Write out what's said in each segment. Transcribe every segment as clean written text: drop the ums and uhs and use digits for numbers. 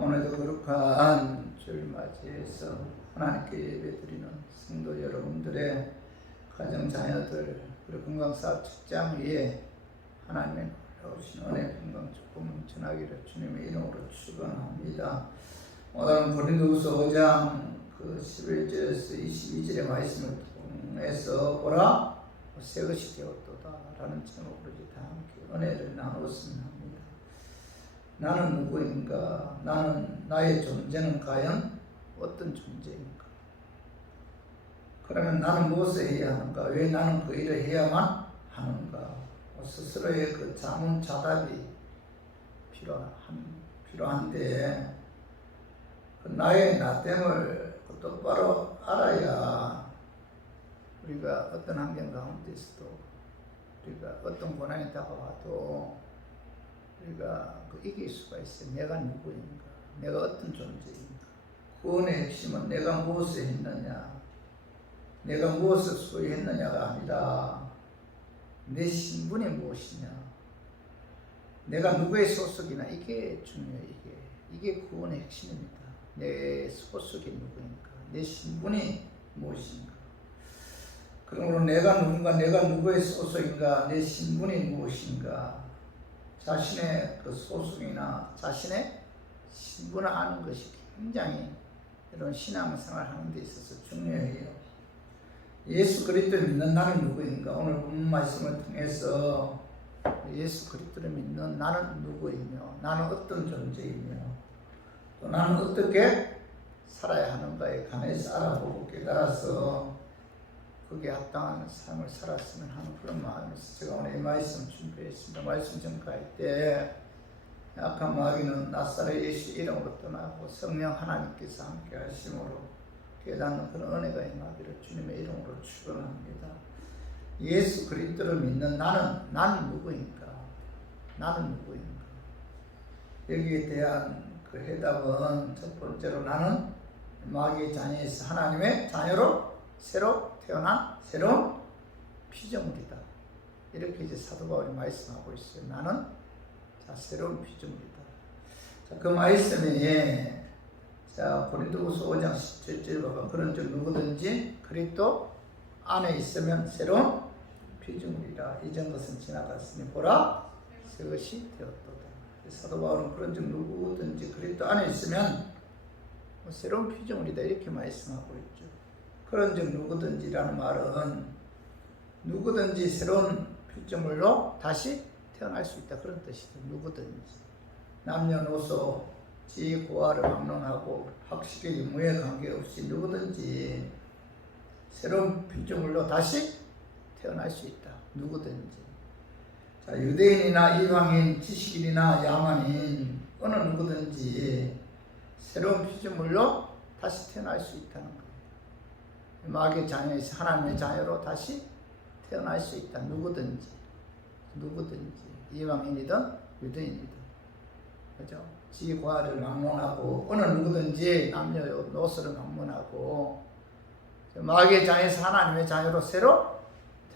오늘도 거룩한 주를 맞이해서 하나님께 예배드리는 성도 여러분들의 가정 자녀들 그리고 건강사업 직장 위에 하나님의 놀라우신 은혜 평강 축복을 전하기를 주님의 이름으로 축원합니다. 오늘은 고린도후서 5장 11절에서 22절의 말씀을 통해서 보라 새 것이 되었도다 라는 제목으로 다 함께 은혜를 나누었으면 합니다. 나는 누구인가? 나의 존재는 과연 어떤 존재인가? 그러면 나는 무엇을 해야 하는가? 왜 나는 그 일을 해야만 하는가? 스스로의 그 자문자답이 필요한데 그 나의 나됨을 똑바로 알아야 우리가 어떤 환경 가운데서도 우리가 어떤 고난이 다가와도 우리가 이길 수가 있어요. 내가 누구인가? 내가 어떤 존재인가? 구원의 핵심은 내가 무엇을 했느냐? 내가 무엇을 소유했느냐가 아니라 내 신분이 무엇이냐? 내가 누구의 소속이나 이게 중요해요. 이게 구원의 핵심입니다. 내 소속이 누구인가? 내 신분이 무엇인가? 그러므로 내가 누군가? 내가 누구의 소속인가? 내 신분이 무엇인가? 자신의 그 소속이나 자신의 신분을 아는 것이 굉장히 이런 신앙생활 하는 데 있어서 중요해요. 예수 그리스도를 믿는 나는 누구인가? 오늘 본문 말씀을 통해서 예수 그리스도를 믿는 나는 누구이며 나는 어떤 존재이며 또 나는 어떻게 살아야 하는가에 관해서 알아보고 깨달아서 거기에 합당한 삶을 살았으면 하는 그런 마음에서 제가 오늘 이 말씀 준비했습니다. 말씀 전가할 때 약한 마귀는 나사렛 예수 이름으로 떠나고 성령 하나님께서 함께 하심으로 깨닫는 그런 은혜가 임하기를 주님의 이름으로 축원합니다. 예수 그리스도를 믿는 나는 누구인가? 나는 누구인가? 여기에 대한 그 해답은 첫 번째로 나는 마귀의 자녀에서 하나님의 자녀로 새로 태어난 새로운 피조물이다. 이렇게 이제 사도 바울이 말씀하고 있어요. 나는 새로운 피조물이다. 그 말씀이 고린도후서 5장 17절 봐봐. 그런즉 누구든지 그리스도 안에 있으면 새로운 피조물이라. 이전 것은 지나갔으니 보라 새 것이 되었도다. 사도 바울은 그런즉 누구든지 그리스도 안에 있으면 새로운 피조물이다 이렇게 말씀하고 있죠. 그런즉 누구든지라는 말은 누구든지 새로운 피조물로 다시 태어날 수 있다 그런 뜻이다. 누구든지 남녀노소 지고하를 막론하고 학식의 유무에 관계없이 누구든지 새로운 피조물로 다시 태어날 수 있다. 누구든지 유대인이나 이방인, 지식인이나 야만인 어느 누구든지 새로운 피조물로 다시 태어날 수 있다는 거예요. 마귀의 자녀에서 하나님의 자녀로 다시 태어날 수 있다. 누구든지 이방인이든 유대인이든 그죠? 지과를 막론하고 어느 누구든지 남녀노소를 막론하고 마귀의 자녀에서 하나님의 자녀로 새로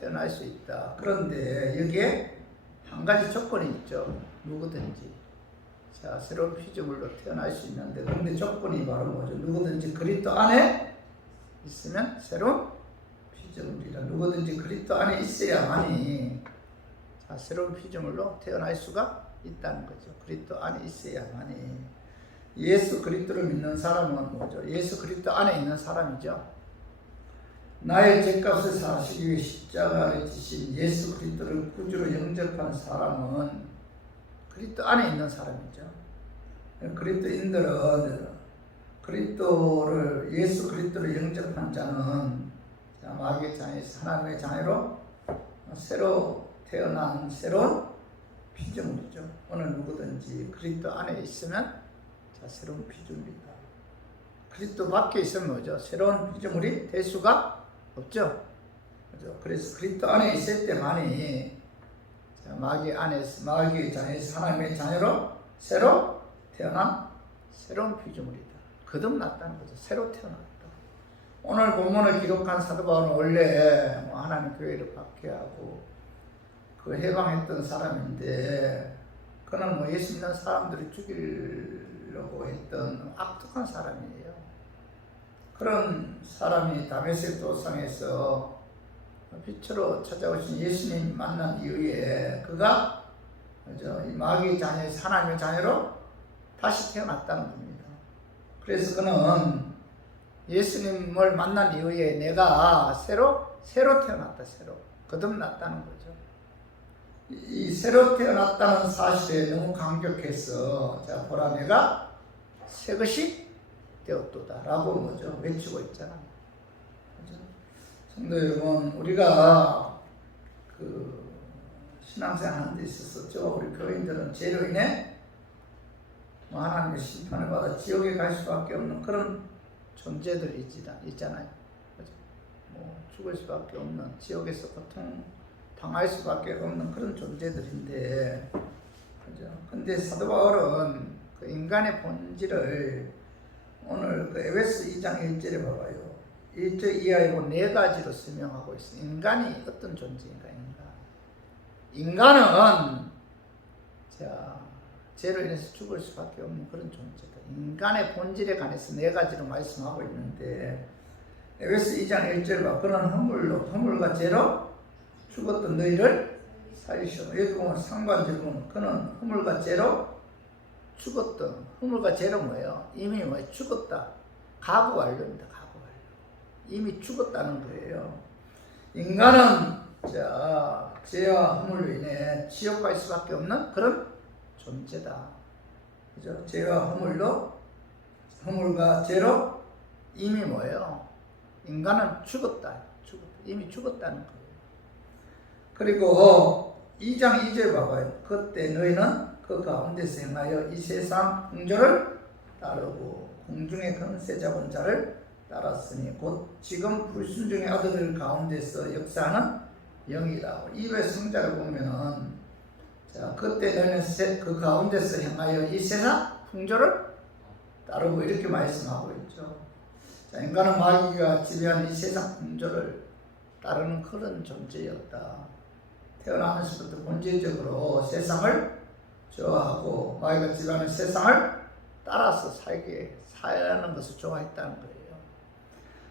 태어날 수 있다. 그런데 여기에 한 가지 조건이 있죠. 누구든지 새로운 피조물로 태어날 수 있는데 그런데 조건이 바로 뭐죠? 누구든지 그리스도 안에 있으면 새로운 피조물이라. 누구든지 그리스도 안에 있어야만이 새로운 피조물로 태어날 수가 있다는 거죠. 그리스도 안에 있어야만이. 예수 그리스도를 믿는 사람은 뭐죠? 예수 그리스도 안에 있는 사람이죠. 나의 죄값을 사시기 위해 십자가를 지신 예수 그리스도를 구주로 영접한 사람은 그리스도 안에 있는 사람이죠. 그리스도인들은 예수 그리스도를 영접한 자는 마귀의 자녀에서 하나님의 자녀로 새로 태어난 새로운 피조물이죠. 어느 누구든지 그리스도 안에 있으면 새로운 피조물이다. 그리스도 밖에 있으면 뭐죠? 새로운 피조물이 될 수가 없죠. 그래서 그리스도 안에 있을 때만이 마귀의 자녀에서 하나님의 자녀로 새로 태어난 새로운 피조물이다. 거듭났다는 거죠. 새로 태어났다. 오늘 본문을 기록한 사도 바울은 원래 하나님 교회를 박해하고 그 해방했던 사람인데 그는 예수 믿는 사람들을 죽이려고 했던 악독한 사람이에요. 그런 사람이 다메섹 도상에서 빛으로 찾아오신 예수님 만난 이후에 그가 이 마귀의 자녀에서 하나님의 자녀로 다시 태어났다는 겁니다. 그래서 그는 예수님을 만난 이후에 내가 새로 태어났다, 새로 거듭났다는 거죠. 이 새로 태어났다는 사실에 너무 감격해서 자 보라 내가 새 것이 되었도다 라고 뭐죠 외치고 있잖아요. 그렇죠? 성도 여러분, 우리가 그 신앙생활 하는 데 있어서 우리 교인들은 죄로 인해 하나님의 심판을 받아 지옥에 갈 수밖에 없는 그런 존재들이 있잖아요. 그렇죠? 죽을 수밖에 없는, 지옥에서 고통 당할 수밖에 없는 그런 존재들인데, 그죠? 근데 사도 바울은 그 인간의 본질을 오늘 그 에베소 2장 1절에 봐봐요. 1절 이하이고 네 가지로 설명하고 있어요. 인간이 어떤 존재인가, 인간은 죄로 인해서 죽을 수밖에 없는 그런 존재다. 인간의 본질에 관해서 네 가지로 말씀하고 있는데, 에베소 2장 1절 봐. 그런 허물과 죄로 죽었던 너희를 살리시오. 여기 보면 상관절 보면 그는 허물과 죄로 죽었던, 허물과 죄로 뭐예요? 이미 죽었다. 가고 완료입니다. 가고 완료. 이미 죽었다는 거예요. 인간은 죄와 허물로 인해 지옥 갈 수밖에 없는 그런 존재다. 그죠? 죄와 허물과 죄로 이미 뭐예요? 인간은 죽었다. 이미 죽었다는 거예요. 그리고 2장 2절 봐봐요. 그때 너희는 그 가운데서 행하여 이 세상 풍조를 따르고 공중의 권세 잡은 자를 따랐으니 곧 지금 불순종의 아들들 가운데서 역사하는 영이라고. 이외 성자를 보면은 그때 너희는 그 가운데서 행하여 이 세상 풍조를 따르고 이렇게 말씀하고 있죠. 인간은 마귀가 지배하는 이 세상 풍조를 따르는 그런 존재였다. 태어나면서부터 본질적으로 세상을 좋아하고 마귀가 지배하는 세상을 따라서 사는 것을 좋아했다는 거예요.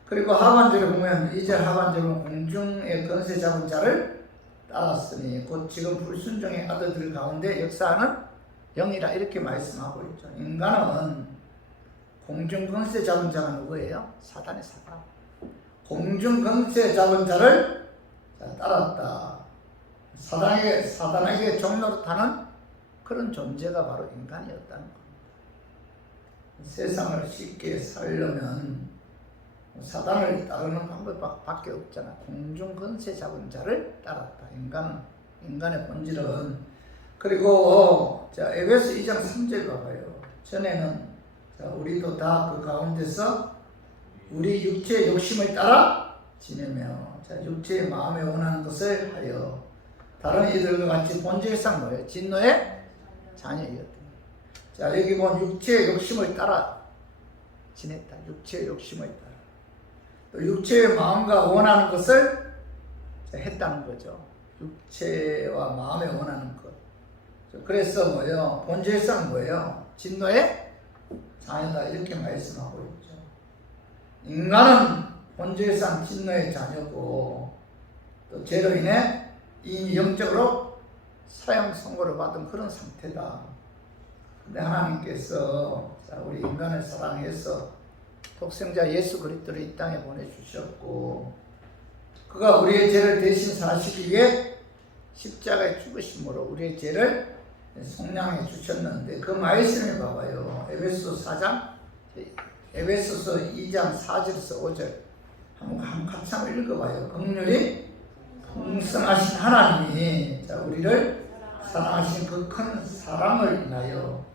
그리고 하반절에 보면 2절 하반절에 보면 공중의 권세 잡은 자를 따랐으니 곧 지금 불순종의 아들들 가운데 역사하는 영이라 이렇게 말씀하고 있죠. 인간은 공중 권세 잡은 자가 누구예요? 사단의 사단. 공중 권세 잡은 자를 따랐다. 사단에게 종노릇하는 그런 존재가 바로 인간이었다는 겁니다. 세상을 쉽게 살려면 사단을 따르는 방법밖에 없잖아. 공중 권세 잡은 자를 따랐다. 인간의 본질은. 그리고 에베소 2장 3절 봐봐요. 전에는 우리도 다 그 가운데서 우리 육체의 욕심을 따라 지내며 육체의 마음에 원하는 것을 하여 다른 이들과 같이 본질상 뭐예요? 진노의 자녀였다. 여기 보면 육체의 욕심을 따라 지냈다. 육체의 욕심을 따라. 또 육체의 마음과 원하는 것을 했다는 거죠. 육체와 마음에 원하는 것. 그래서 뭐예요? 본질상 뭐예요? 진노의 자녀다. 이렇게 말씀하고 있죠. 인간은 본질상 진노의 자녀고 또 죄로 인해 이미 영적으로 사형 선고를 받은 그런 상태다. 근데 하나님께서 우리 인간을 사랑해서 독생자 예수 그리스도를 이 땅에 보내주셨고 그가 우리의 죄를 대신 사시기 위해 십자가에 죽으심으로 우리의 죄를 속량해 주셨는데 그 말씀을 봐봐요. 에베소서 2장 4절에서 5절 한번 같이 한번 읽어봐요. 긍휼이 풍성하신 하나님이 우리를 사랑하신 그 큰 사랑을 인하여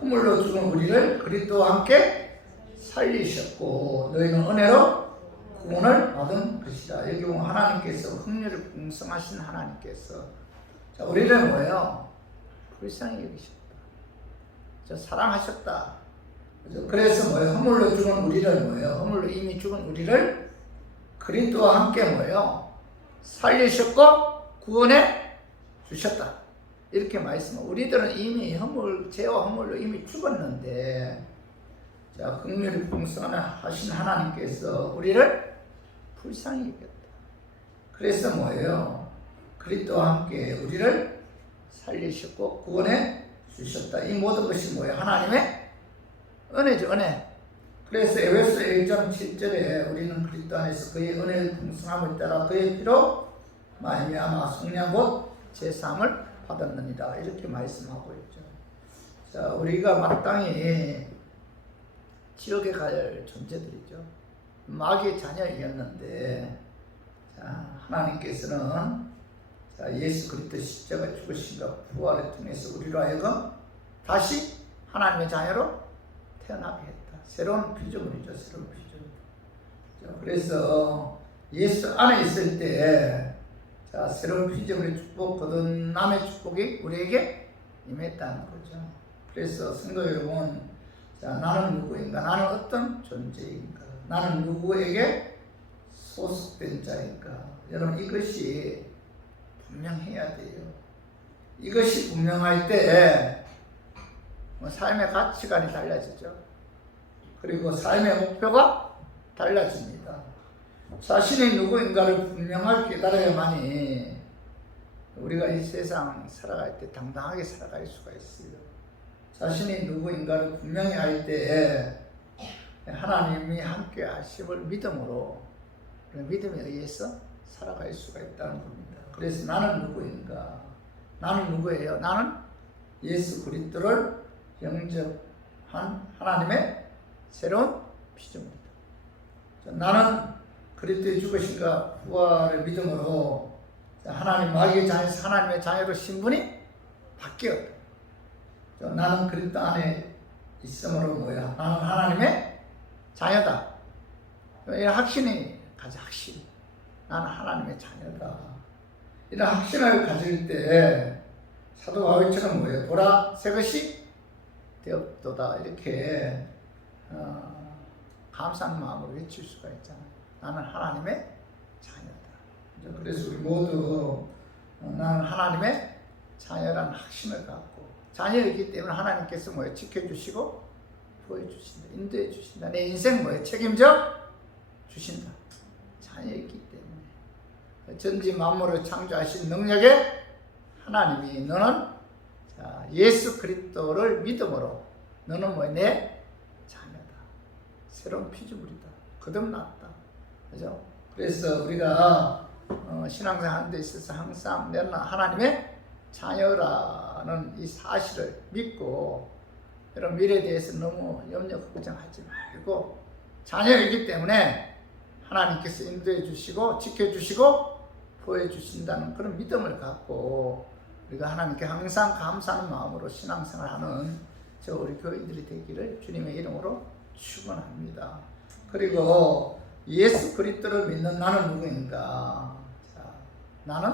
허물로 죽은 우리를 그리스도와 함께 살리셨고 너희는 은혜로 구원을 받은 것이다. 여기 보면 하나님께서 긍휼이 풍성하신 하나님께서 우리를 뭐예요? 불쌍히 여기셨다. 사랑하셨다. 그래서 뭐예요? 허물로 죽은 우리를 뭐예요? 허물로 이미 죽은 우리를 그리스도와 함께 뭐예요? 살리셨고 구원해 주셨다. 이렇게 말씀하고 우리들은 이미 죄와 허물로 이미 죽었는데 자, 긍휼이 풍성하신 하나님께서 우리를 불쌍히 여겼다. 그래서 뭐예요? 그리스도와 함께 우리를 살리셨고 구원해 주셨다. 이 모든 것이 뭐예요? 하나님의 은혜죠, 은혜. 그래서 에베소 1장 7절에 우리는 그리스도 안에서 그의 은혜의 풍성함을 따라 그의 피로 말미암아 속량 곧 제사함을 받았느니라. 이렇게 말씀하고 있죠. 자, 우리가 마땅히 지옥에 갈 존재들이죠. 마귀의 자녀이었는데, 자, 하나님께서는 자, 예수 그리스도 십자가 죽으심과 부활을 통해서 우리로 하여금 다시 하나님의 자녀로 태어나게 했다. 새로운 피조물이죠. 새로운 피조물. 자, 그래서 예수 안에 있을 때 자, 새로운 피조물의 축복, 거듭남의 축복이 우리에게 임했다는 거죠. 그래서 성도 여러분, 자, 나는 누구인가? 나는 어떤 존재인가? 나는 누구에게 소속된 자인가? 여러분, 이것이 분명해야 돼요. 이것이 분명할 때 삶의 가치관이 달라지죠. 그리고 삶의 목표가 달라집니다. 자신이 누구인가를 분명하게 깨달아야만이 우리가 이 세상 살아갈 때 당당하게 살아갈 수가 있어요. 자신이 누구인가를 분명히 알 때 하나님이 함께 하심을 믿음으로, 믿음에 의해서 살아갈 수가 있다는 겁니다. 그래서 나는 누구인가? 나는 누구예요? 나는 예수 그리스도를 영접한 하나님의 새로운 피조물이다. 나는 그리스도의 죽으심과 부활을 믿음으로 하나님 마귀의 자녀에서 하나님의 자녀로 신분이 바뀌었다. 나는 그리스도 안에 있음으로 뭐야? 나는 하나님의 자녀다. 이런 확신이 가져, 확신. 나는 하나님의 자녀다. 이런 확신을 가질 때 사도 바울처럼 뭐예요? 보라, 새 것이 되었도다. 이렇게 감사한 마음으로 외칠 수가 있잖아요. 나는 하나님의 자녀다. 그래서 우리 모두 나는 하나님의 자녀라는 확신을 갖고, 자녀이기 때문에 하나님께서 뭐예요? 지켜주시고 보여주신다, 인도해 주신다. 내 인생 뭐예요? 책임져 주신다. 자녀이기 때문에 전지 만물을 창조하신 능력의 하나님이 너는 자, 예수 그리스도를 믿음으로 너는 뭐예요? 내 자녀다. 새로운 피조물이다. 거듭났다. 그죠? 그래서 우리가 신앙생활 하는 데 있어서 항상 내가 하나님의 자녀라는 이 사실을 믿고 이런 미래에 대해서 너무 염려 걱정하지 말고 자녀이기 때문에 하나님께서 인도해 주시고 지켜주시고 보여주신다는 그런 믿음을 갖고 우리가 하나님께 항상 감사하는 마음으로 신앙생활하는 저 우리 교인들이 되기를 주님의 이름으로 축원합니다. 그리고 예수 그리스도를 믿는 나는 누구인가? 자, 나는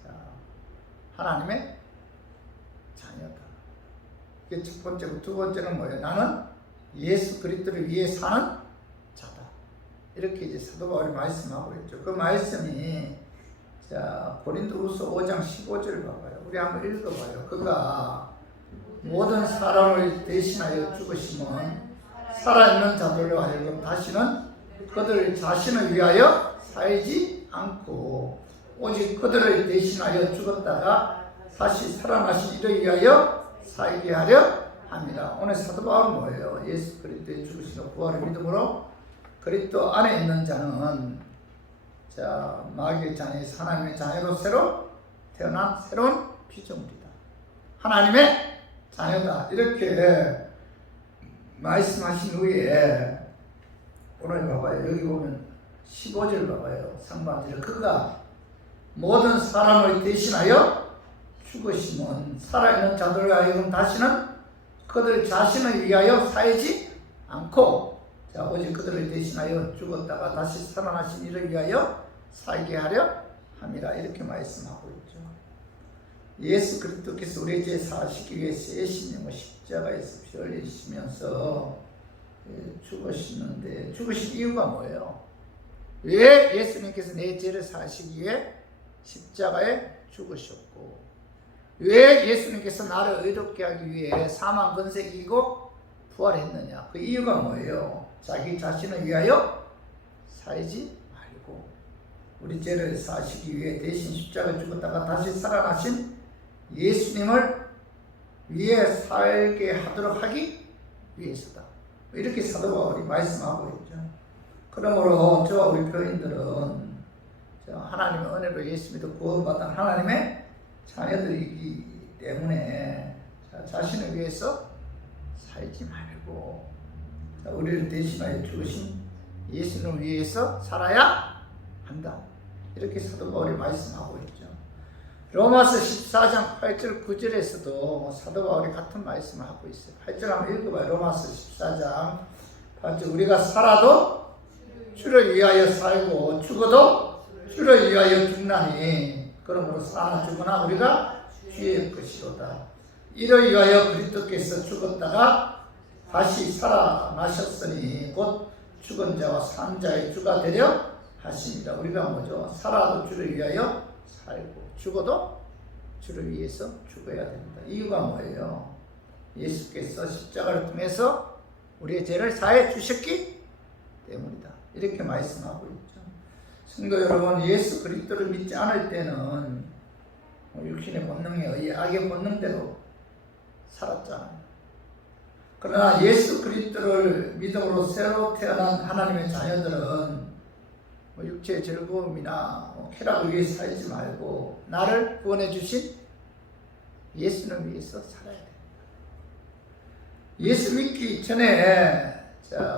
자, 하나님의 자녀다. 이게 첫 번째고, 두 번째는 뭐예요? 나는 예수 그리스도를 위해 사는 자다. 이렇게 이제 사도 바울이 말씀하고 있죠. 그 말씀이 자, 고린도후서 5장 15절 봐봐요. 우리 한번 읽어봐요. 그가 모든 사람을 대신하여 죽으심은 살아있는 자들로 하여금 다시는 그들 자신을 위하여 살지 않고 오직 그들을 대신하여 죽었다가 다시 살아나신 이를 위하여 살게 하려 합니다. 오늘 사도 바울은 뭐예요? 예수 그리스도의 죽으시고 부활의 믿음으로 그리스도 안에 있는 자는 자, 마귀의 자녀에서 하나님의 자녀로 새로 태어난 새로운 피조물이다. 하나님의 자녀다. 이렇게 말씀하신 후에 오늘 봐봐요. 여기 보면 15절 봐봐요. 상반절. 그가 모든 사람을 대신하여 죽으심은 살아있는 자들과 하여금 다시는 그들 자신을 위하여 살지 않고 자, 오직 그들을 대신하여 죽었다가 다시 살아나신 이를 위하여 살게 하려 함이라. 이렇게 말씀하고 있죠. 예수 그리스도께서 우리의 죄 사시기 위해서 예수님을 십자가에서 피 흘리시면서 죽으시는데 죽으신 이유가 뭐예요? 왜 예수님께서 내 죄를 사시기 위해 십자가에 죽으셨고 왜 예수님께서 나를 의롭게 하기 위해 사망 권세 이기고 부활했느냐? 그 이유가 뭐예요? 자기 자신을 위하여 살지 말고 우리 죄를 사시기 위해 대신 십자가에 죽었다가 다시 살아나신 예수님을 위해 살게 하도록 하기 위해서다. 이렇게 사도 바울이 말씀하고 있죠. 그러므로 저와 우리 교인들은 하나님의 은혜로 예수 믿어 구원받은 하나님의 자녀들이기 때문에 자신을 위해서 살지 말고 우리를 대신하여 죽으신 예수님을 위해서 살아야 한다. 이렇게 사도 바울이 말씀하고 있죠. 로마서 14장 8절 9절에서도 사도 바울이 같은 말씀을 하고 있어요. 8절 한번 읽어봐요. 로마서 14장 8절 우리가 살아도 주를 위하여 살고 죽어도 주를 위하여 죽나니 그러므로 사나 죽으나 우리가 주의 것이로다. 이를 위하여 그리스도께서 죽었다가 다시 살아나셨으니 곧 죽은 자와 산 자의 주가 되려 하십니다. 우리가 뭐죠? 살아도 주를 위하여 살고 죽어도 주를 위해서 죽어야 됩니다. 이유가 뭐예요? 예수께서 십자가를 통해서 우리의 죄를 사해 주셨기 때문이다. 이렇게 말씀하고 있죠. 성도 여러분, 예수 그리스도를 믿지 않을 때는 육신의 본능에 의해 악의 본능대로 살았잖아요. 그러나 예수 그리스도를 믿음으로 새로 태어난 하나님의 자녀들은 육체의 즐거움이나 쾌락을 위해 살지 말고 나를 구원해 주신 예수를 위해서 살아야 됩니다. 예수 믿기 전에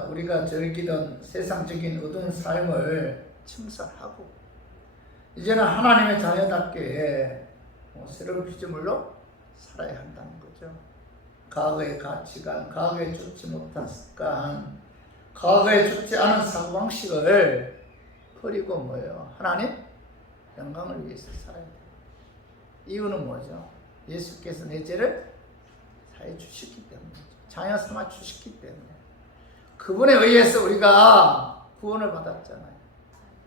우리가 즐기던 세상적인 어두운 삶을 청산하고 이제는 하나님의 자녀답게 새로운 피조물로 살아야 한다는 거죠. 과거의 가치관, 과거에 좋지 못한 습관, 과거에 좋지 않은 사고방식을 버리고 뭐예요? 하나님 영광을 위해서 살아야 돼요. 이유는 뭐죠? 예수께서 내 죄를 사해 주셨기 때문이죠. 자녀 삼아 주셨기 때문에. 그분에 의해서 우리가 구원을 받았잖아요.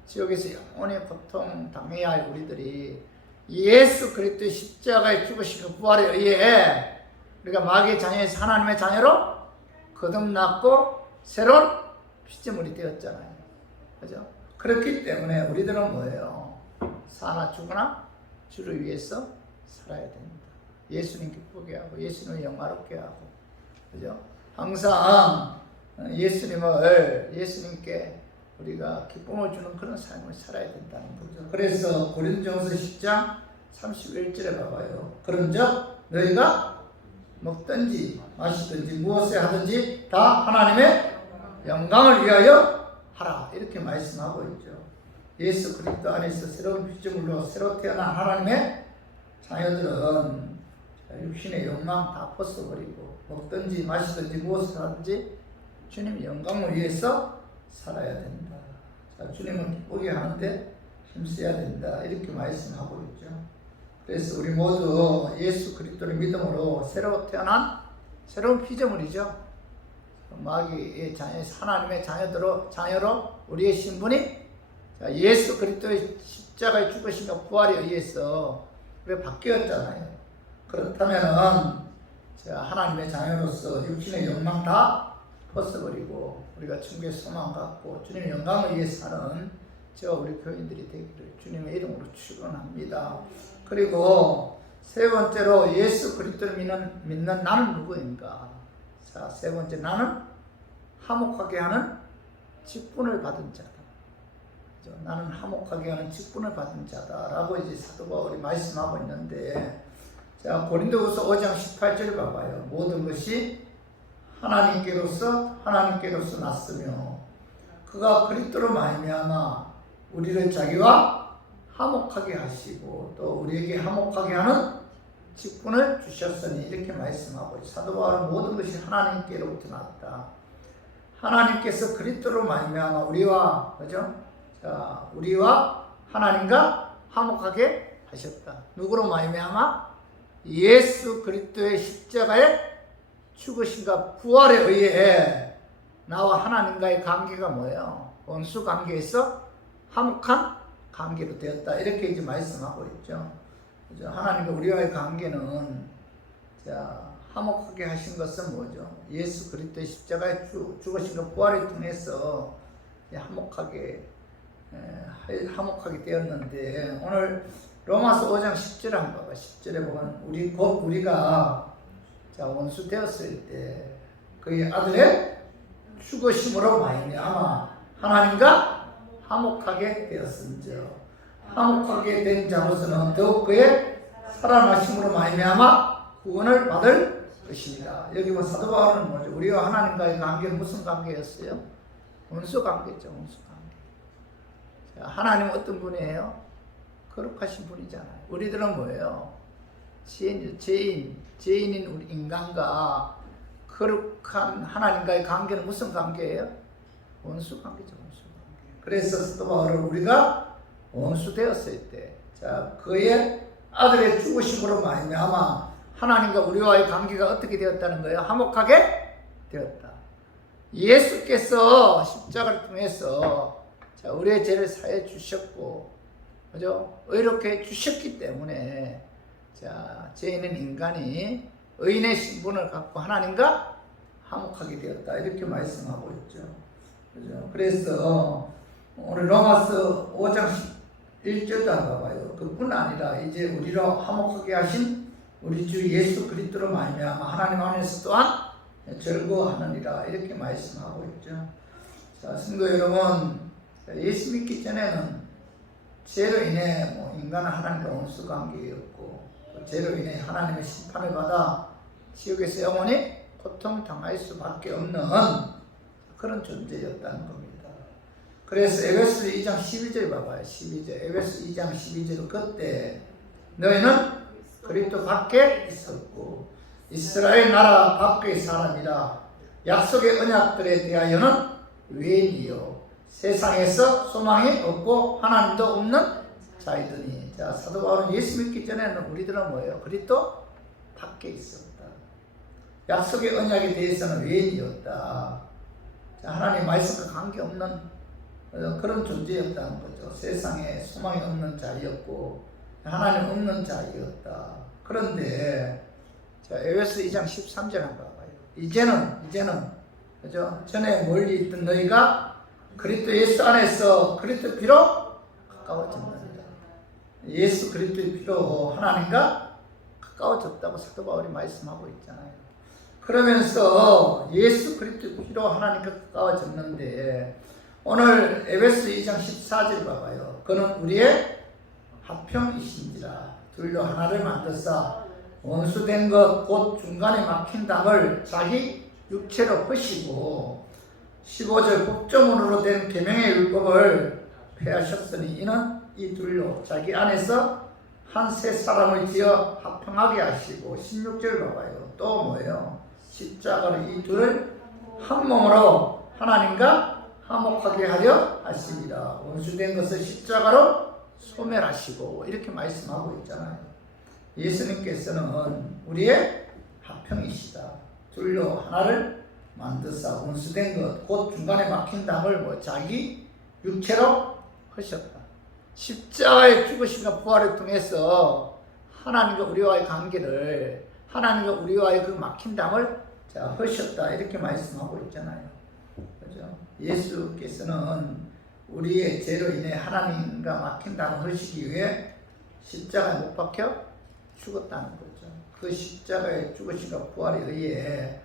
지옥에서 영원히 고통 당해야 할 우리들이 예수 그리스도의 십자가에 죽으시고 부활에 의해 우리가 마귀의 자녀에서 하나님의 자녀로 거듭났고 새로운 피조물이 되었잖아요. 그죠? 그렇기 때문에 우리들은 뭐예요? 사나 죽으나 주를 위해서 살아야 됩니다. 예수님 기쁘게 하고 예수님을 영화롭게 하고 그죠? 항상 예수님께 우리가 기쁨을 주는 그런 삶을 살아야 된다는 거죠. 그래서 고린도전서 10장 31절에 봐봐요. 그런즉 너희가 먹든지 마시든지 무엇을 하든지 다 하나님의 영광을 위하여 하라. 이렇게 말씀하고 있죠. 예수 그리스도 안에서 새로운 피조물로 새로 태어난 하나님의 자녀들은 육신의 욕망 다 벗어버리고 먹든지 마시든지 무엇을 하든지 주님 영광을 위해서 살아야 된다. 주님을 기쁘게 하는데 힘써야 된다. 이렇게 말씀하고 있죠. 그래서 우리 모두 예수 그리스도를 믿음으로 새로 태어난 새로운 피조물이죠. 마귀의 자녀에서 하나님의 자녀로 우리의 신분이 예수 그리스도의 십자가에 죽으심과 부활에 의해서 우리가 바뀌었잖아요. 그렇다면 하나님의 자녀로서 육신의 욕망 다 벗어버리고 우리가 천국의 소망 갖고 주님의 영광을 위해 사는 저와 우리 교인들이 되기를 주님의 이름으로 축원합니다. 그리고 세 번째로 예수 그리스도를 믿는 나는 누구인가? 자, 세 번째, 나는 화목하게 하는 직분을 받은 자다. 나는 화목하게 하는 직분을 받은 자다라고 이제 사도 바울이 말씀하고 있는데, 자, 고린도후서 5장 18절 봐봐요. 모든 것이 하나님께로서 났으며 그가 그리스도로 말미암아 우리를 자기와 화목하게 하시고 또 우리에게 화목하게 하는 직분을 주셨으니 이렇게 말씀하고 있어요. 사도 바울은 모든 것이 하나님께로부터 났다. 하나님께서 그리스도로 말미암아 우리와 그죠? 자, 우리와 하나님과 화목하게 하셨다. 누구로 말미암아? 예수 그리스도의 십자가에 죽으심과 부활에 의해 나와 하나님과의 관계가 뭐예요? 원수 관계에서 화목한 관계로 되었다. 이렇게 이제 말씀하고 있죠. 그죠? 하나님과 우리와의 관계는 자, 화목하게 하신 것은 뭐죠? 예수 그리스도의 십자가의 죽으심과 부활을 통해서 화목하게 되었는데, 오늘 로마서 5장 10절 한번 봐봐. 10절에 보면 우리가 원수 되었을 때 그의 아들의 죽으심으로 말미암아 하나님과 화목하게 되었은즉, 화목하게 된 자로서는 더욱 그의 살아나심으로 말미암아 구원을 받을 것입니다. 여기 뭐 사도 바울은 뭐죠? 우리와 하나님과의 관계는 무슨 관계였어요? 원수 관계죠. 원수 관계. 하나님은 어떤 분이에요? 거룩하신 분이잖아요. 우리들은 뭐예요? 죄인인 우리 인간과 거룩한 하나님과의 관계는 무슨 관계예요? 원수 관계죠. 원수 관계. 그래서 사도 바울은 우리가 원수 되었을 때, 그의 아들의 죽으심으로 말미암아 하나님과 우리와의 관계가 어떻게 되었다는 거예요? 화목하게 되었다. 예수께서 십자가를 통해서 우리의 죄를 사해 주셨고, 그죠? 의롭게 주셨기 때문에 죄인은 인간이 의인의 신분을 갖고 하나님과 화목하게 되었다. 이렇게 말씀하고 있죠. 그죠? 그래서 오늘 로마서 5장 1절도 한번 봐봐요. 그뿐 아니라 이제 우리로 화목하게 하신 우리 주 예수 그리스도로 말미암아 하나님 안에서 또한 즐거워하느니라. 이렇게 말씀하고 있죠. 성도 여러분, 예수 믿기 전에는 죄로 인해 인간은 하나님과 원수 관계였고, 죄로 인해 하나님의 심판을 받아 지옥에서 영원히 고통당할 수밖에 없는 그런 존재였다는 겁니다. 그래서 에베소 2장 12절 봐봐요. 12절. 에베소 2장 12절. 그때 너희는 그리스도 밖에 있었고 이스라엘 나라 밖의 사람이라 약속의 언약들에 대하여는 외인이요 세상에서 소망이 없고 하나님도 없는 자이더니. 사도 바울은 예수 믿기 전에는 우리들은 뭐예요? 그리스도 밖에 있었다. 약속의 언약에 대해서는 외인이었다. 하나님 말씀과 관계없는 그런 존재였다는 거죠. 세상에 소망이 없는 자였고 하나님 없는 자였다. 그런데 에베소 2장 13절 한번 봐봐요. 이제는 그죠? 전에 멀리 있던 너희가 그리스도 예수 안에서 그리스도 피로 가까워졌느니라. 예수 그리스도의 피로 하나님과 가까워졌다고 사도 바울이 말씀하고 있잖아요. 그러면서 예수 그리스도의 피로 하나님과 가까워졌는데, 오늘 에베소 2장 14절 봐봐요. 그는 우리의 합평이신지라 둘로 하나를 만드사 원수된 것 곧 중간에 막힌 담을 자기 육체로 허시고 15절 법조문으로 된 계명의 율법을 폐하셨으니 이는 이 둘로 자기 안에서 한 새 사람을 지어 합평하게 하시고 16절 봐봐요. 또 뭐예요? 십자가로 이 둘을 한 몸으로 하나님과 화목하게 하려 하십니다. 원수된 것을 십자가로 소멸하시고 이렇게 말씀하고 있잖아요. 예수님께서는 우리의 합평이시다. 둘로 하나를 만드사 원수된 것 곧 중간에 막힌 담을 자기 육체로 하셨다. 십자가의 죽으심과 부활을 통해서 하나님과 우리와의 관계를, 하나님과 우리와의 그 막힌 담을 하셨다. 이렇게 말씀하고 있잖아요. 그죠? 예수께서는 우리의 죄로 인해 하나님과 막힌 담을 하시기 위해 십자가에 못 박혀 죽었다는 거죠. 그 십자가의 죽으심과 부활에 의해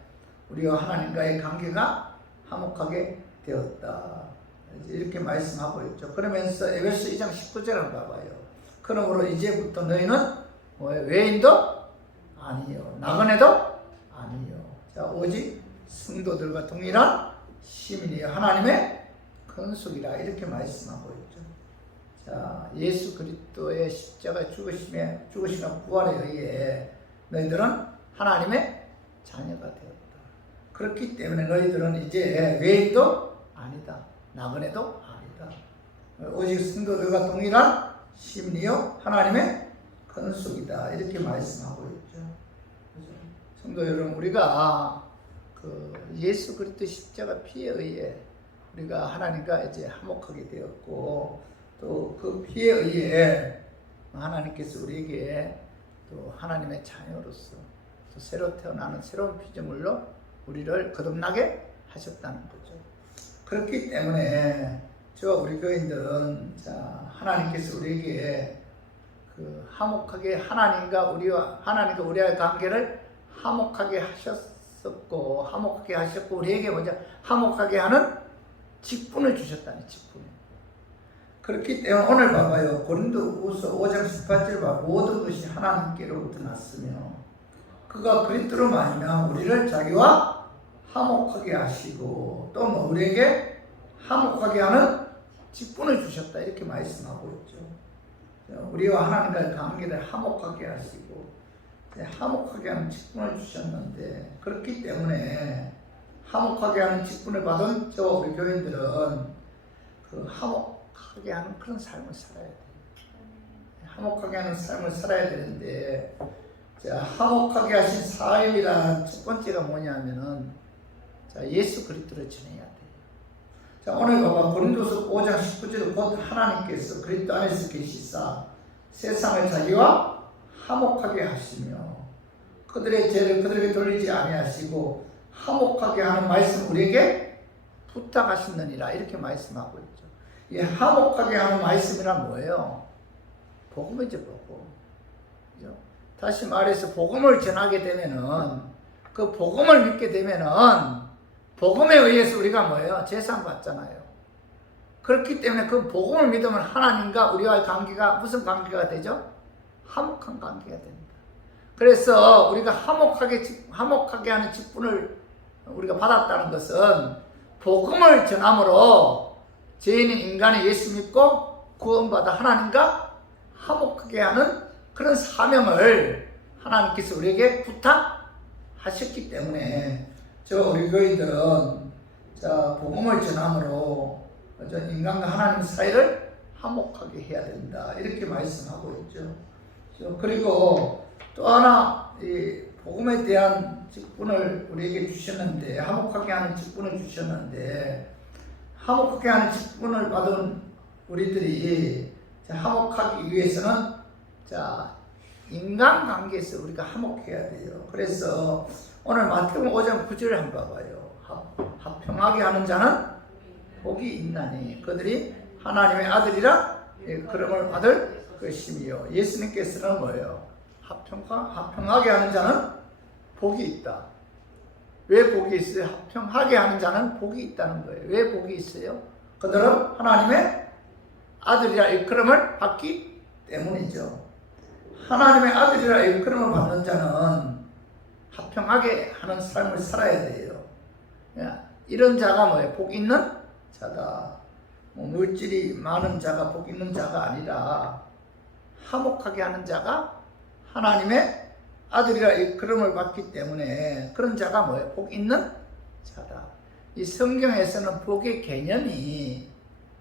우리와 하나님과의 관계가 화목하게 되었다. 이렇게 말씀하고 있죠. 그러면서 에베소 2장 19절을 봐봐요. 그러므로 이제부터 너희는 외인도 아니요 나그네도 아니요 오직 성도들과 동일한 시민이요 하나님의 건속이라. 이렇게 말씀하고 있죠. 예수 그리스도의 십자가 죽으심과 부활에 의해 너희들은 하나님의 자녀가 되었다. 그렇기 때문에 너희들은 이제 외인도 아니다, 나그네도 아니다. 오직 성도들과 동일한 시민이요 하나님의 건속이다. 이렇게 말씀하고 있죠. 성도 여러분, 우리가 예수 그리스도 십자가 피에 의해 우리가 하나님과 이제 화목하게 되었고, 또 그 피에 의해 하나님께서 우리에게 또 하나님의 자녀로서 또 새로 태어나는 새로운 피조물로 우리를 거듭나게 하셨다는 거죠. 그렇기 때문에 우리 교인들은 하나님께서 우리에게 화목하게 하나님과 우리와의 관계를 화목하게 하셨고 우리에게 먼저 화목하게 하는 직분을 주셨다는 직분. 그렇기 때문에 오늘 봐봐요. 고린도후서 5장 18절 봐. 모든 것이 하나님께로부터 났으며 그가 그리스도로 말미암아 우리를 자기와 화목하게 하시고 또 우리에게 화목하게 하는 직분을 주셨다 이렇게 말씀하고 있죠. 우리와 하나님과의 관계를 화목하게 하시고 화목하게 하는 직분을 주셨는데 그렇기 때문에 화목하게 하는 직분을 받은 우리 교인들은 화목하게 하는 그런 삶을 살아야 돼요. 화목하게 하는 삶을 살아야 되는데 화목하게 하신 사역이란 첫 번째가 뭐냐면은 예수 그리스도를 전해야 돼요. 오늘 봐봐. 고린도서 5장 19절 곧 하나님께서 그리스도 안에서 계시사 세상을 자기와 화목하게 하시며 그들의 죄를 그들에게 돌리지 아니하시고 화목하게 하는 말씀 우리에게 부탁하시느니라 이렇게 말씀하고 있죠. 이 화목하게 하는 말씀이란 뭐예요? 복음이죠, 복음. 그죠? 다시 말해서 복음을 전하게 되면은 그 복음을 믿게 되면은 복음에 의해서 우리가 뭐예요? 제상 받잖아요. 그렇기 때문에 그 복음을 믿으면 하나님과 우리와의 관계가 무슨 관계가 되죠? 화목한 관계가 됩니다. 그래서 우리가 화목하게 하는 직분을 우리가 받았다는 것은 복음을 전함으로 죄인인 인간이 예수 믿고 구원받아 하나님과 화목하게 하는 그런 사명을 하나님께서 우리에게 부탁하셨기 때문에 우리 교인들은 복음을 전함으로 인간과 하나님 사이를 화목하게 해야 된다 이렇게 말씀하고 있죠. 그리고 또 하나 이 복음에 대한 직분을 우리에게 주셨는데 화목하게 하는 직분을 주셨는데 화목하게 하는 직분을 받은 우리들이 화목하기 위해서는 인간관계에서 우리가 화목해야 돼요. 그래서 오늘 마태복음 5장 9절을 한번 봐봐요. 화평하게 하는 자는 복이 있나니 그들이 하나님의 아들이라 그름을 받을 것이며 예수님께서는 뭐예요? 화평하게 하는 자는 복이 있다. 왜 복이 있어요? 화평하게 하는 자는 복이 있다는 거예요. 왜 복이 있어요? 그들은 하나님의 아들이라 일컬음을 받기 때문이죠. 하나님의 아들이라 일컬음을 받는 자는 화평하게 하는 삶을 살아야 돼요. 이런 자가 뭐예요? 복 있는 자다. 물질이 많은 자가 복 있는 자가 아니라 화목하게 하는 자가 하나님의 아들이라 일컬음을 받기 때문에 그런 자가 뭐예요? 복 있는 자다. 이 성경에서는 복의 개념이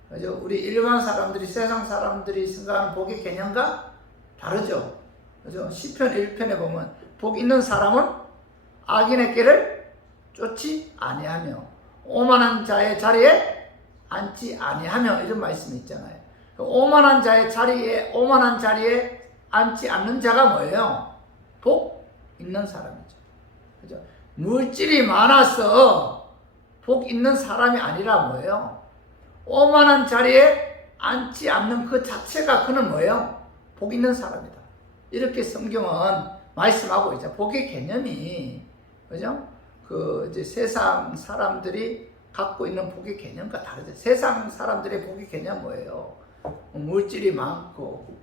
그죠? 우리 일반 사람들이 세상 사람들이 생각하는 복의 개념과 다르죠. 그죠? 시편 1편에 보면 복 있는 사람은 악인의 길을 쫓지 아니하며 오만한 자의 자리에 앉지 아니하며 이런 말씀이 있잖아요. 오만한 자리에 앉지 않는 자가 뭐예요? 복 있는 사람이죠. 그죠? 물질이 많아서 복 있는 사람이 아니라 뭐예요? 오만한 자리에 앉지 않는 그 자체가 그는 뭐예요? 복 있는 사람이다. 이렇게 성경은 말씀하고 있죠. 복의 개념이 그죠? 이제 세상 사람들이 갖고 있는 복의 개념과 다르죠. 세상 사람들의 복의 개념 뭐예요? 물질이 많고,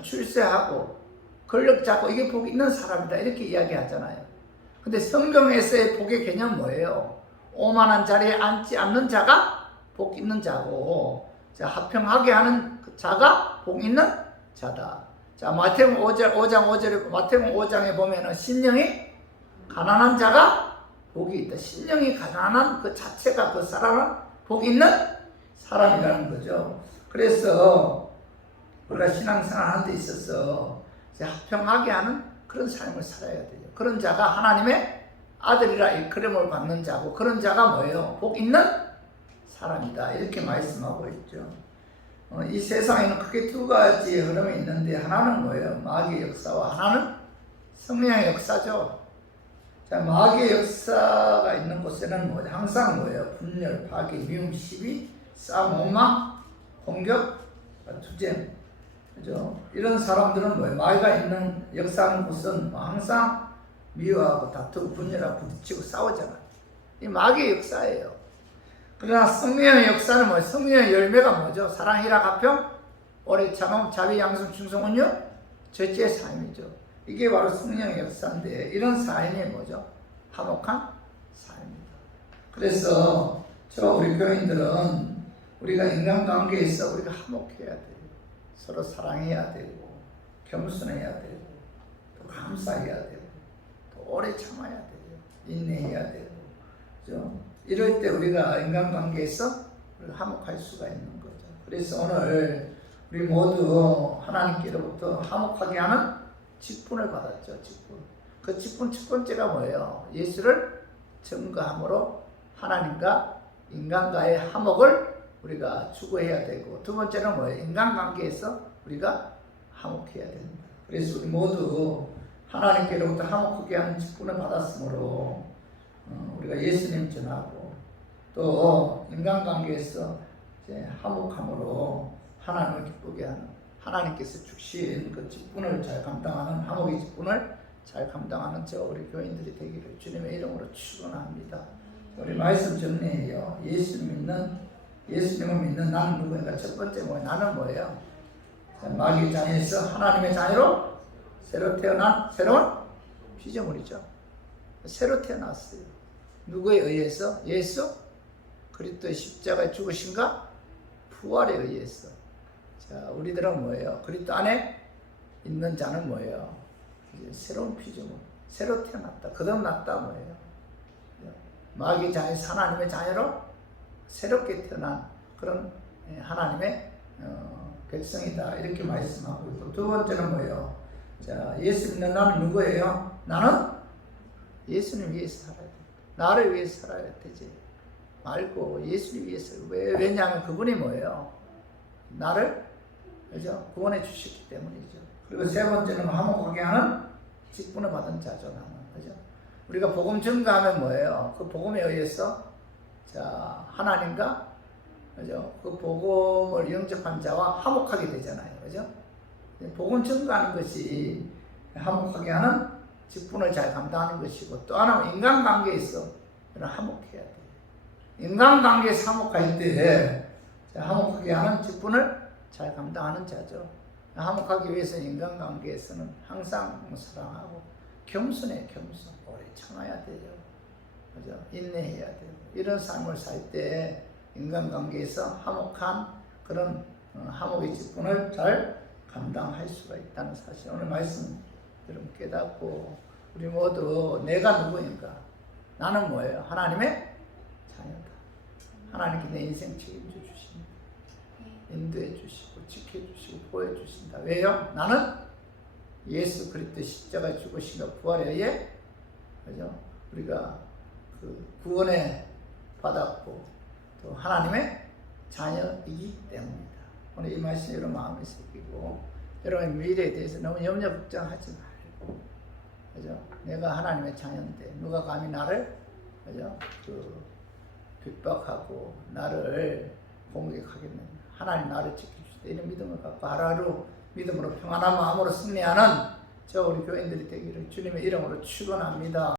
출세하고, 권력 잡고, 이게 복 있는 사람이다. 이렇게 이야기하잖아요. 근데 성경에서의 복의 개념 뭐예요? 오만한 자리에 앉지 않는 자가 복 있는 자고, 화평하게 하는 자가 복 있는 자다. 마태복음 5장에 보면은 신령이 가난한 자가 복이 있다. 신령이 가난한 그 자체가 그 사람은 복 있는 사람이라는 거죠. 그래서 우리가 신앙생활 하는 데 있어서 화평하게 하는 그런 삶을 살아야 돼요. 그런 자가 하나님의 아들이라 일컬음을 받는 자고 그런 자가 뭐예요? 복 있는 사람이다. 이렇게 말씀하고 있죠. 이 세상에는 크게 두 가지 흐름이 있는데 하나는 뭐예요? 마귀의 역사와 하나는 성령의 역사죠. 자, 마귀의 역사가 있는 곳에는 뭐 항상 뭐예요? 분열, 파괴, 미움, 시비, 싸움, 원망, 공격, 투쟁. 그죠? 이런 사람들은 뭐예요? 마귀가 있는 역사하는 곳은 뭐 항상 미워하고 다투고 분열하고 부딪히고 싸우잖아요. 이 마귀의 역사예요. 그러나 성령의 역사는 뭐예요? 성령의 열매가 뭐죠? 사랑, 희락, 화평, 오래 참음, 자비, 양성, 충성, 온유, 절제의 삶이죠. 이게 바로 성령의 역사인데 이런 삶이 뭐죠? 화목한 삶입니다. 그래서 우리 교인들은 우리가 인간관계에서 우리가 화목해야 돼요. 서로 사랑해야 되고 겸손해야 되고 또 감사해야 되고 또 오래 참아야 돼요. 인내해야 되고 그죠? 이럴 때 우리가 인간관계에서 우리가 화목할 수가 있는 거죠. 그래서 오늘 우리 모두 하나님께로부터 화목하게 하는 직분을 받았죠. 직분. 그 직분 첫 번째가 뭐예요? 예수를 증거함으로 하나님과 인간과의 화목을 우리가 추구해야 되고, 두 번째는 뭐예요? 인간관계에서 우리가 화목해야 됩니다. 그래서 우리 모두 하나님께로부터 화목하게 하는 직분을 받았으므로 우리가 예수님 전하고 또 인간관계에서 이제 화목함으로 하나님을 기쁘게 하는, 하나님께서 주신 그 직분을 잘 감당하는, 화목의 직분을 잘 감당하는 우리 교인들이 되기를 주님의 이름으로 축원합니다. 우리 말씀 정리해요. 예수님을 믿는 나는 누구인가? 첫 번째 뭐예요? 나는 뭐예요? 마귀의 자녀에서 하나님의 자녀로 새로 태어난 새로운 피조물이죠. 새로 태어났어요. 누구에 의해서? 예수 그리스도의 십자가에 죽으신가? 부활에 의해서. 자, 우리들은 뭐예요? 그리스도 안에 있는 자는 뭐예요? 이제 새로운 피조물, 새로 태어났다, 거듭났다 뭐예요? 마귀의 자녀에서 하나님의 자녀로 새롭게 태어난 그런 하나님의 백성이다, 이렇게 말씀하고 있고, 두 번째는 뭐예요? 자, 예수 믿는 나는 누구예요? 나는 예수님 위해서 살아야 돼. 나를 위해서 살아야 되지 말고 예수를 위해서. 왜냐하면 그분이 뭐예요? 나를, 그죠? 구원해 주셨기 때문이죠. 그리고 세 번째는 화목하게 하는 직분을 받은 자죠, 나는. 그죠? 우리가 복음 증거하면 뭐예요? 그 복음에 의해서 자, 하나님과, 그죠? 그 복음을 영접한 자와 화목하게 되잖아요. 그죠? 복음 증거하는 것이 화목하게 하는 직분을 잘 감당하는 것이고, 또 하나는 인간관계에서 화목해야 돼요. 인간관계에서 화목할 때 화목하게 하는 직분을 잘 감당하는 자죠. 화목하기 위해서 인간관계에서는 항상 사랑하고 겸손해, 겸손. 오래 참아야 돼요. 그죠? 인내해야 돼요. 이런 삶을 살 때 인간관계에서 화목한 그런 화목의 직분을 잘 감당할 수가 있다는 사실, 오늘 말씀 여러분 깨닫고, 우리 모두 내가 누구인가? 나는 뭐예요? 하나님의 자녀다. 하나님께 내 인생 책임져 주십니다. 인도해 주시고 지켜주시고 보여주신다. 왜요? 나는 예수 그리스도 십자가에 죽으시며 부활에 의해, 그죠? 우리가 그 구원에 받았고 또 하나님의 자녀이기 때문이다. 오늘 이 말씀 여러분 마음에 새기고, 여러분의 미래에 대해서 너무 염려 걱정하지 말고, 그죠? 내가 하나님의 자녀인데 누가 감히 나를, 그죠? 핍박하고 나를 공격하겠느냐? 하나님 나를 지켜주시다. 이런 믿음을 갖고 하루하루 믿음으로 평안한 마음으로 승리하는 우리 교인들이 되기를 주님의 이름으로 축원합니다.